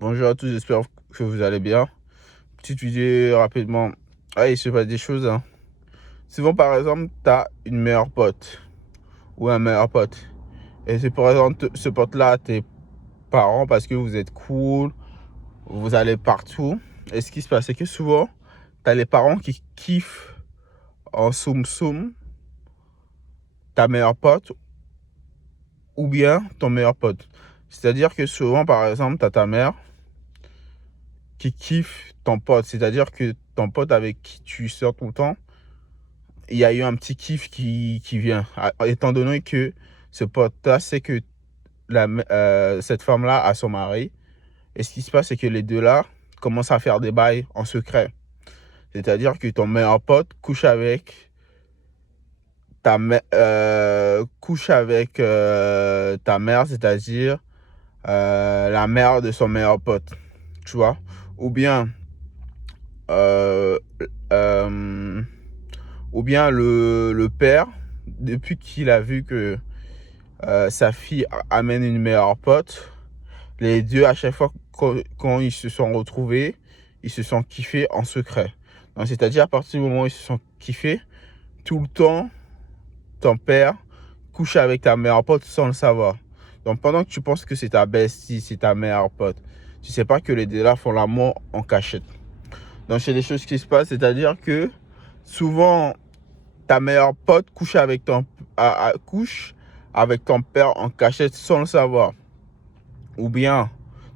Bonjour à tous, j'espère que vous allez bien. Petite vidéo rapidement. Ah, il se passe des choses, hein. Souvent, par exemple, tu as une meilleure pote ou un meilleur pote. Et c'est par exemple ce pote-là à tes parents parce que vous êtes cool, vous allez partout. Et ce qui se passe, c'est que souvent, tu as les parents qui kiffent en soum-soum ta meilleure pote ou bien ton meilleur pote. C'est-à-dire que souvent, par exemple, tu as ta mère qui kiffe ton pote. C'est-à-dire que ton pote avec qui tu sors tout le temps, il y a eu un petit kiff qui vient. Étant donné que ce pote-là sait que cette femme-là a son mari. Et ce qui se passe, c'est que les deux-là commencent à faire des bails en secret. C'est-à-dire que ton meilleur pote couche avec ta mère, c'est-à-dire la mère de son meilleur pote. Tu vois? Ou bien euh, euh, ou bien le père, depuis qu'il a vu que sa fille amène une meilleure pote, les deux, à chaque fois quand ils se sont retrouvés, ils se sont kiffés en secret. Donc, c'est-à-dire, à partir du moment où ils se sont kiffés, tout le temps, ton père couche avec ta meilleure pote sans le savoir. Donc, pendant que tu penses que c'est ta bestie, c'est ta meilleure pote, tu sais pas que les deux là font l'amour en cachette. Donc, c'est des choses qui se passent, c'est-à-dire que souvent, ta meilleure pote couche avec ton père en cachette sans le savoir. Ou bien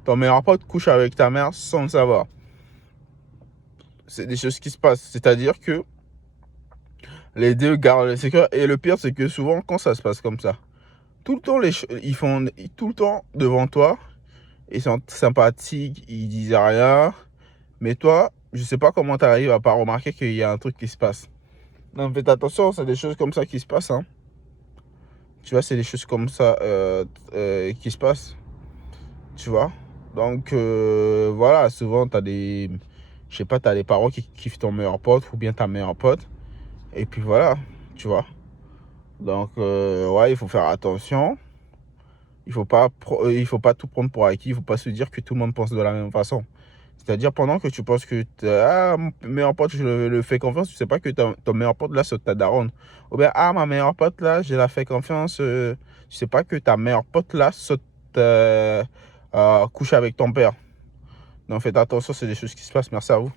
ton meilleur pote couche avec ta mère sans le savoir. C'est des choses qui se passent. C'est-à-dire que les deux gardent le secret. Et le pire, c'est que souvent, quand ça se passe comme ça, tout le temps, ils font tout le temps devant toi. Ils sont sympathiques, ils disent rien. Mais toi, je sais pas comment tu arrives à pas remarquer qu'il y a un truc qui se passe. Non, faites attention, c'est des choses comme ça qui se passent, hein. Tu vois, c'est des choses comme ça qui se passent. Tu vois. Donc, voilà, souvent, tu as des... Je sais pas, tu as des parents qui kiffent ton meilleur pote ou bien ta meilleure pote. Et puis voilà, tu vois. Donc, ouais, il faut faire attention. Il faut pas tout prendre pour acquis. Il faut pas se dire que tout le monde pense de la même façon. C'est-à-dire, pendant que tu penses que mon meilleur pote, je le fais confiance, tu sais pas que ton meilleur pote, là, c'est ta daronne. Ou bien, ma meilleure pote, là, je la fais confiance. Tu sais pas que ta meilleure pote, là, couche avec ton père. Donc, faites attention, c'est des choses qui se passent. Merci à vous.